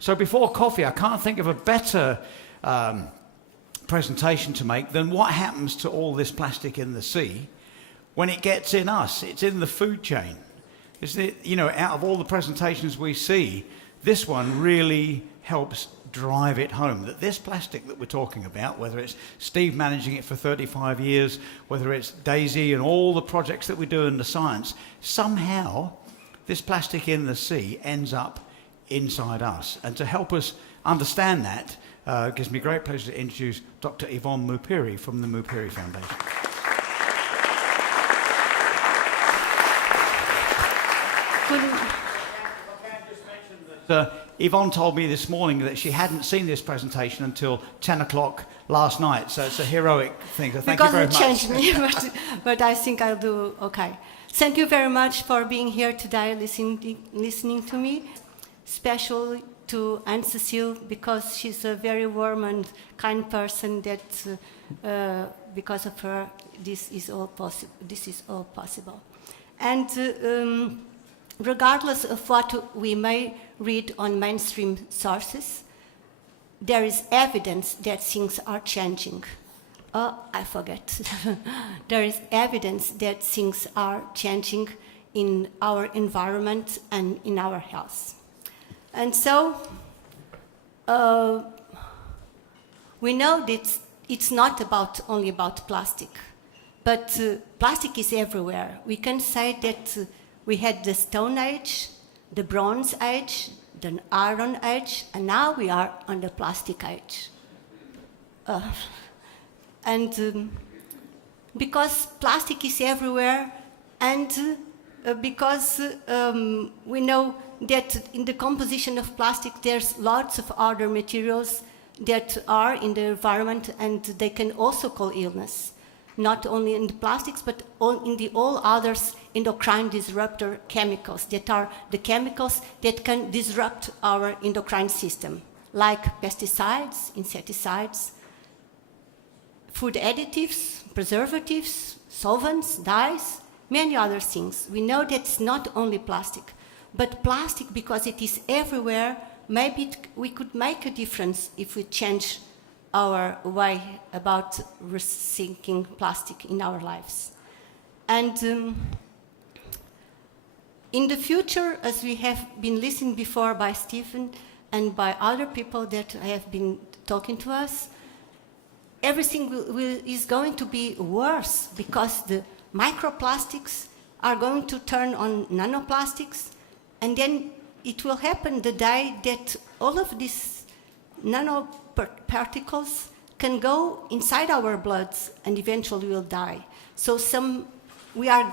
So before coffee, I can't think of a better presentation to make than what happens to all this plastic in the sea when it gets in us. It's in the food chain. Isn't it? You know, out of all the presentations we see, this one really helps drive it home, that this plastic that we're talking about, whether it's Steve managing it for 35 years, whether it's Daisy and all the projects that we do in the science, somehow this plastic in the sea ends up inside us. And to help us understand that, gives me great pleasure to introduce Dr. Ivone Mirpuri from the Mirpuri Foundation. Yvonne told me this morning that she hadn't seen this presentation until 10 o'clock last night, so it's a heroic thing. So thank you very much. Because it changed me, but I think I'll do okay. Thank you very much for being here today, listening to me, especially to Anne-Cécile, because she's a very warm and kind person that, because of her, this is all possible. And regardless of what we may read on mainstream sources, there is evidence that things are changing. Oh, I forget. There is evidence that things are changing in our environment and in our health. And so, we know that it's not only about plastic, but plastic is everywhere. We can say that we had the Stone Age, the Bronze Age, the Iron Age, and now we are on the Plastic Age. Because plastic is everywhere, and because we know that in the composition of plastic there's lots of other materials that are in the environment, and they can also cause illness. Not only in the plastics, but in all others endocrine disruptor chemicals that are the chemicals that can disrupt our endocrine system, like pesticides, insecticides, food additives, preservatives, solvents, dyes, many other things. We know that it's not only plastic, but plastic, because it is everywhere, maybe we could make a difference if we change our way about rethinking plastic in our lives. And in the future, as we have been listening before by Stephen and by other people that have been talking to us, everything is going to be worse, because the microplastics are going to turn on nanoplastics, and then it will happen the day that all of these nanoparticles can go inside our bloods and eventually will die. So we are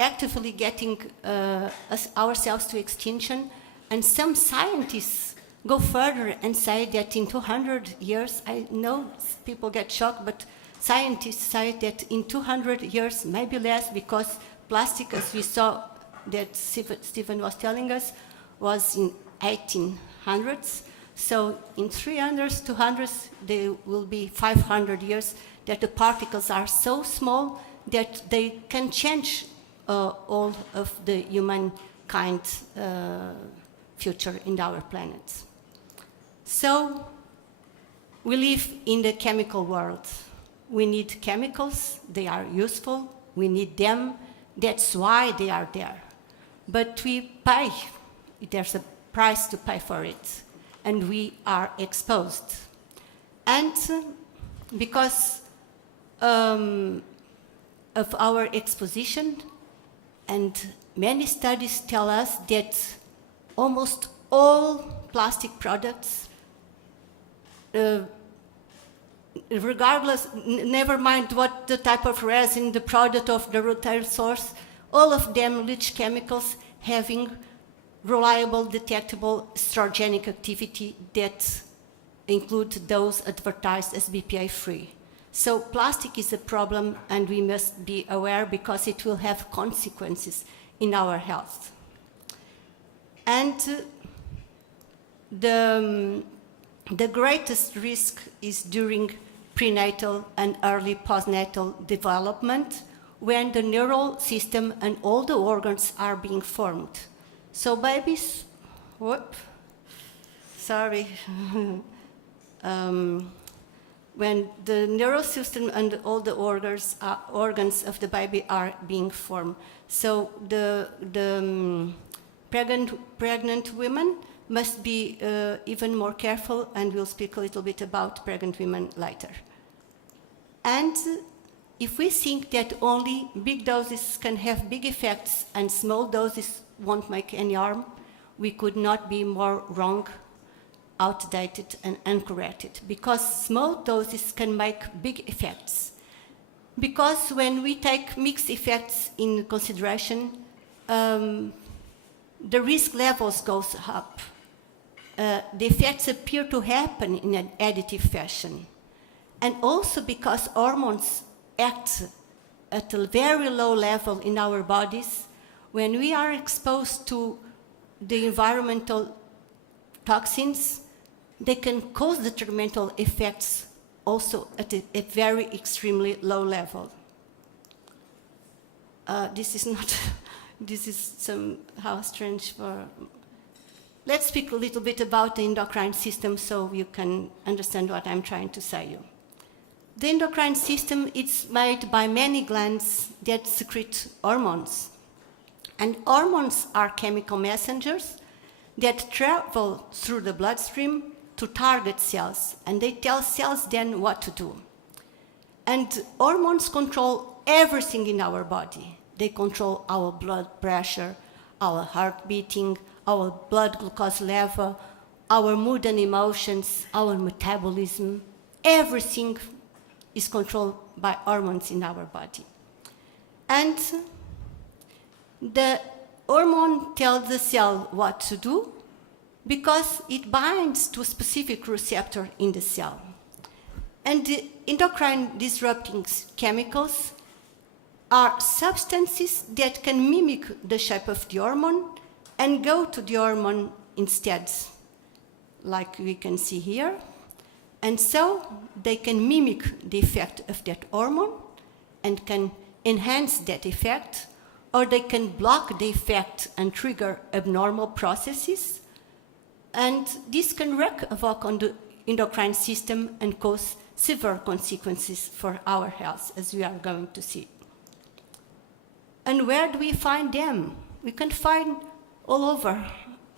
actively getting ourselves to extinction, and some scientists go further and say that in 200 years, I know people get shocked, but scientists say that in 200 years, maybe less, because plastic, as we saw that Stephen was telling us, was in 1800s. So in 300, 200, there will be 500 years that the particles are so small that they can change all of the humankind future in our planet. So we live in the chemical world. We need chemicals, they are useful, we need them, that's why they are there. But we pay, there's a price to pay for it, and we are exposed. And because of our exposition, and many studies tell us that almost all plastic products, regardless, never mind what the type of resin, the product of the retail source, all of them leach chemicals having reliable, detectable estrogenic activity that include those advertised as BPA-free. So plastic is a problem, and we must be aware, because it will have consequences in our health. And the greatest risk is during prenatal and early postnatal development, when the neural system and all the organs are being formed. So babies, sorry. When the nervous system and all the organs of the baby are being formed. So the pregnant women must be even more careful, and we'll speak a little bit about pregnant women later. And if we think that only big doses can have big effects and small doses won't make any harm, we could not be more wrong, outdated, and uncorrected, because small doses can make big effects. Because when we take mixed effects in consideration, the risk levels goes up. The effects appear to happen in an additive fashion. And also because hormones act at a very low level in our bodies, when we are exposed to the environmental toxins, they can cause detrimental effects also at a very extremely low level. This is somehow strange for... Let's speak a little bit about the endocrine system so you can understand what I'm trying to say you. The endocrine system is made by many glands that secrete hormones. And hormones are chemical messengers that travel through the bloodstream to target cells, and they tell cells then what to do. And hormones control everything in our body. They control our blood pressure, our heart beating, our blood glucose level, our mood and emotions, our metabolism. Everything is controlled by hormones in our body. And the hormone tells the cell what to do because it binds to a specific receptor in the cell. And the endocrine disrupting chemicals are substances that can mimic the shape of the hormone and go to the hormone instead, like we can see here. And so they can mimic the effect of that hormone and can enhance that effect, or they can block the effect and trigger abnormal processes. And this can wreak havoc on the endocrine system and cause severe consequences for our health, as we are going to see. And where do we find them? We can find all over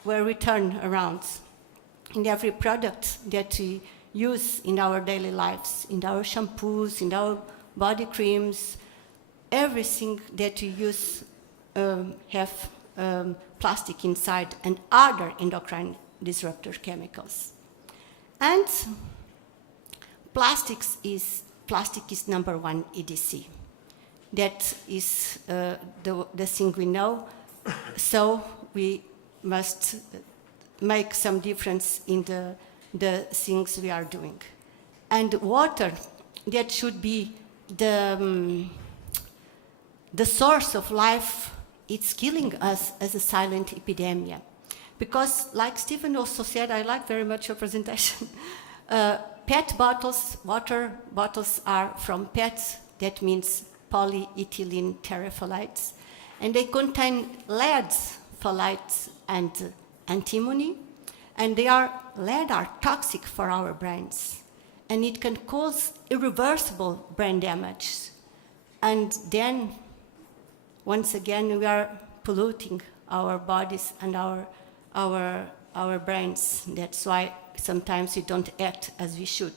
where we turn around, in every product that we use in our daily lives, in our shampoos, in our body creams. Everything that we use have plastic inside and other endocrine disruptor chemicals. And plastic is number one EDC. That is the thing we know, so we must make some difference in the things we are doing. And water, that should be the source of life, it's killing us as a silent epidemic. Because, like Stephen also said, I like very much your presentation, PET bottles, water bottles are from PET, that means polyethylene terephtalates, and they contain lead, phthalates, and antimony, and lead are toxic for our brains, and it can cause irreversible brain damage. And then, once again, we are polluting our bodies and our brains. That's why sometimes we don't act as we should.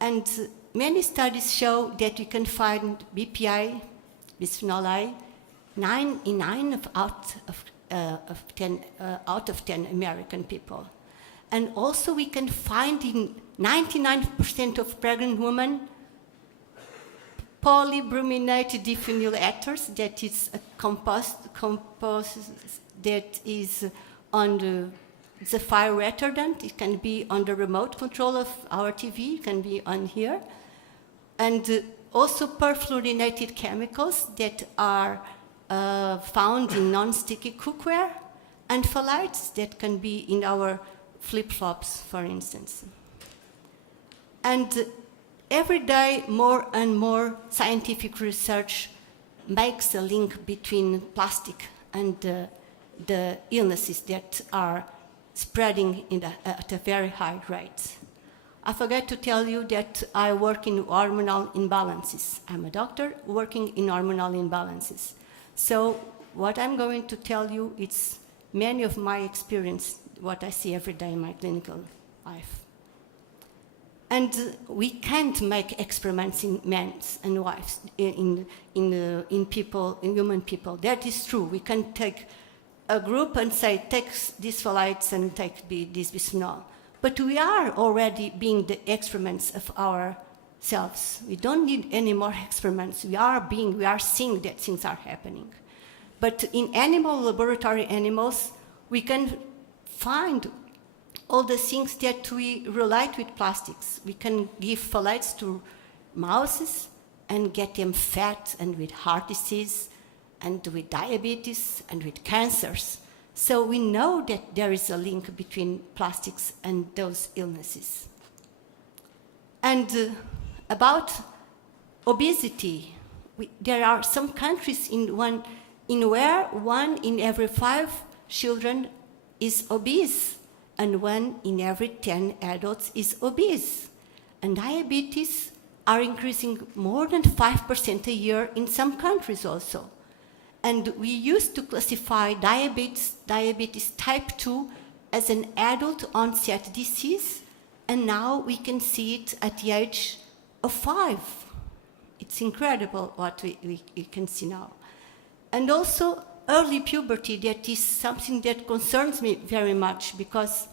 And many studies show that we can find BPI, bisphenol A, in 9 out of 10 American people. And also we can find in 99% of pregnant women polybrominated diphenyl ethers, that is a compost that is on the fire retardant. It can be on the remote control of our TV, it can be on here. And also perfluorinated chemicals that are found in non-sticky cookware, and phthalates that can be in our flip-flops, for instance. And every day, more and more scientific research makes a link between plastic and the illnesses that are spreading at a very high rate. I forgot to tell you that I work in hormonal imbalances. I'm a doctor working in hormonal imbalances. So what I'm going to tell you, it's many of my experience, what I see every day in my clinical life. And we can't make experiments in men and wives, in people, in human people. That is true. We can take a group and say, take these phthalates and take this bisphenol. But we are already being the experiments of ourselves. We don't need any more experiments. We are seeing that things are happening. But in animal laboratory animals, we can find all the things that we relate with plastics. We can give phthalates to mouses and get them fat and with heart disease and with diabetes and with cancers. So we know that there is a link between plastics and those illnesses. And about obesity, there are some countries where 1 in every 5 children is obese, and 1 in every 10 adults is obese. And diabetes are increasing more than 5% a year in some countries also. And we used to classify diabetes type 2 as an adult onset disease, and now we can see it at the age of 5. It's incredible what we can see now. And also early puberty, that is something that concerns me very much, because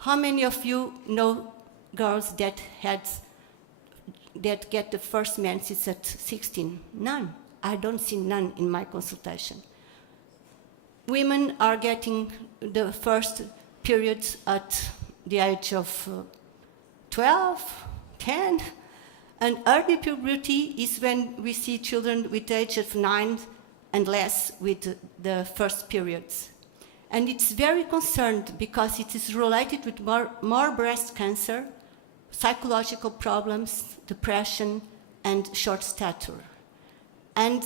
how many of you know girls that get the first menses at 16? None. I don't see none in my consultation. Women are getting the first periods at the age of 12, 10, and early puberty is when we see children with the age of 9 and less with the first periods. And it's very concerned because it is related with more breast cancer, psychological problems, depression, and short stature. And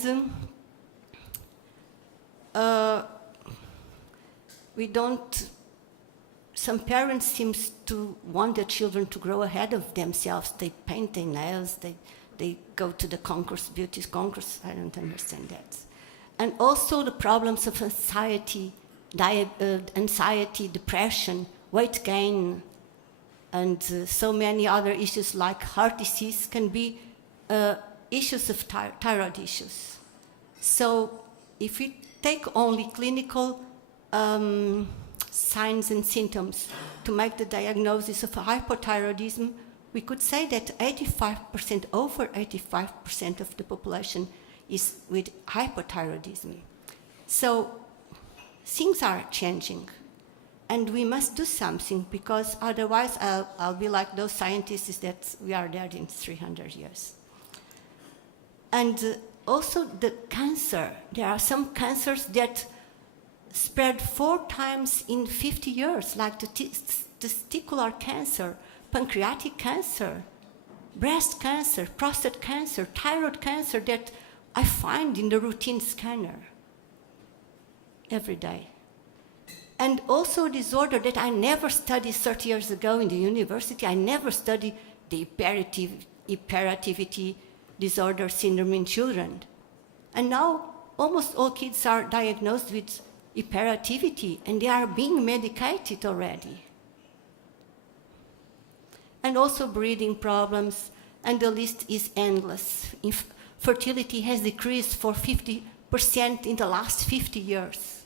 some parents seem to want their children to grow ahead of themselves. They paint their nails, they go to the beauty concourse. I don't understand that. And also the problems of anxiety, depression, weight gain, and so many other issues like heart disease can be issues of thyroid issues. So if we take only clinical signs and symptoms to make the diagnosis of hypothyroidism, we could say that over 85% of the population is with hypothyroidism. So things are changing, and we must do something, because otherwise I'll be like those scientists that we are dead in 300 years. And also the cancer. There are some cancers that spread 4 times in 50 years, like the testicular cancer, pancreatic cancer, breast cancer, prostate cancer, thyroid cancer, that I find in the routine scanner every day. And also a disorder that I never studied 30 years ago in the university. I never studied the hyperactivity disorder syndrome in children. And now almost all kids are diagnosed with hyperactivity, and they are being medicated already. And also breathing problems, and the list is endless. Fertility has decreased for 50% in the last 50 years,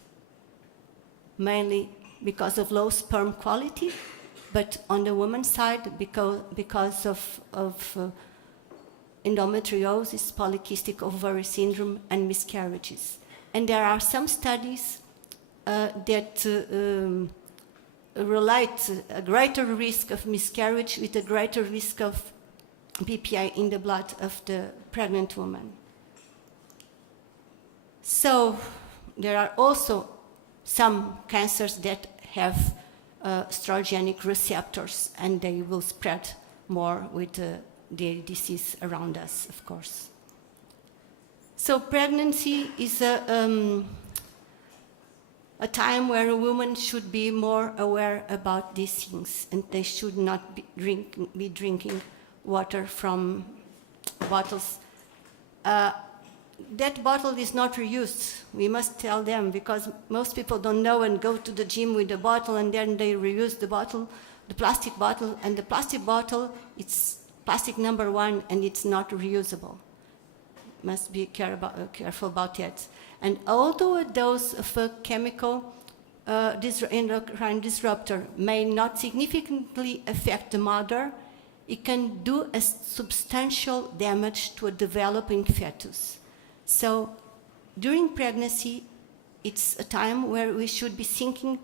mainly because of low sperm quality, but on the woman's side, because of endometriosis, polycystic ovary syndrome, and miscarriages. And there are some studies that relate a greater risk of miscarriage with a greater risk of BPA in the blood of the pregnant woman. So there are also some cancers that have estrogenic receptors, and they will spread more with the disease around us, of course. So pregnancy is a time where a woman should be more aware about these things, and they should not be drinking water from bottles. That bottle is not reused. We must tell them, because most people don't know and go to the gym with the bottle and then they reuse the bottle, the plastic bottle, and the plastic bottle, it's plastic number 1 and it's not reusable. Must be careful about that. And although a dose of a chemical endocrine disruptor may not significantly affect the mother, it can do a substantial damage to a developing fetus. So during pregnancy, it's a time where we should be thinking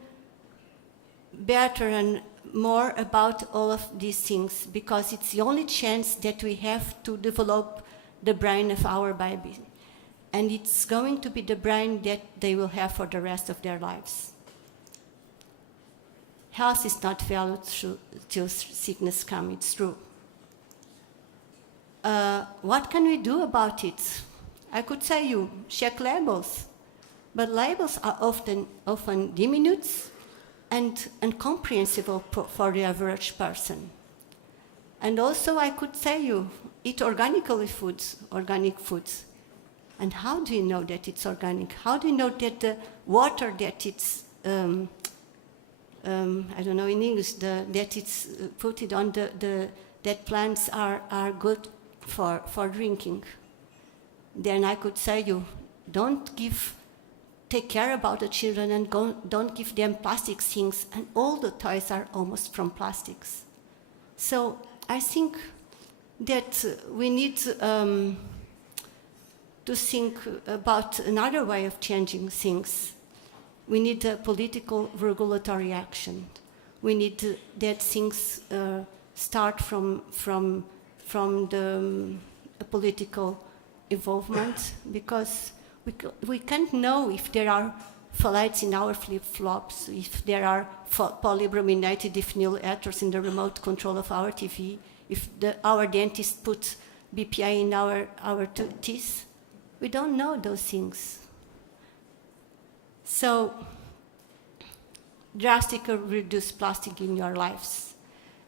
better and more about all of these things, because it's the only chance that we have to develop the brain of our baby. And it's going to be the brain that they will have for the rest of their lives. Health is not valued till sickness comes, it's true. What can we do about it? I could say you check labels, but labels are often diminutive and incomprehensible for the average person. And also I could say you eat organic foods. And how do you know that it's organic? How do you know that the water that it's, I don't know in English, that it's put it on that plants are good for drinking? Then I could say you take care about the children and don't give them plastic things, and all the toys are almost from plastics. So I think that we need to think about another way of changing things. We need a political regulatory action. We need that things start from the political involvement, because we can't know if there are phthalates in our flip-flops, if there are polybrominated diphenyl ethers in the remote control of our TV, if our dentist puts BPA in our teeth. We don't know those things. So drastically reduce plastic in your lives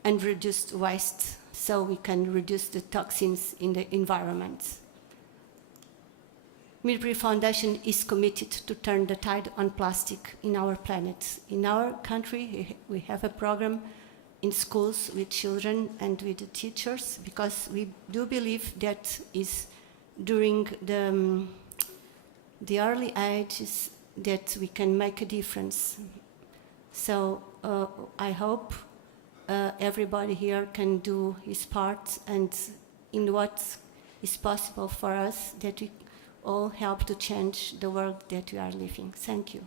and reduce waste so we can reduce the toxins in the environment. Mirpuri Foundation is committed to turn the tide on plastic in our planet. In our country, we have a program in schools with children and with the teachers, because we do believe that is during the early ages that we can make a difference. So I hope everybody here can do his part, and in what is possible for us, that we all help to change the world that we are living. Thank you.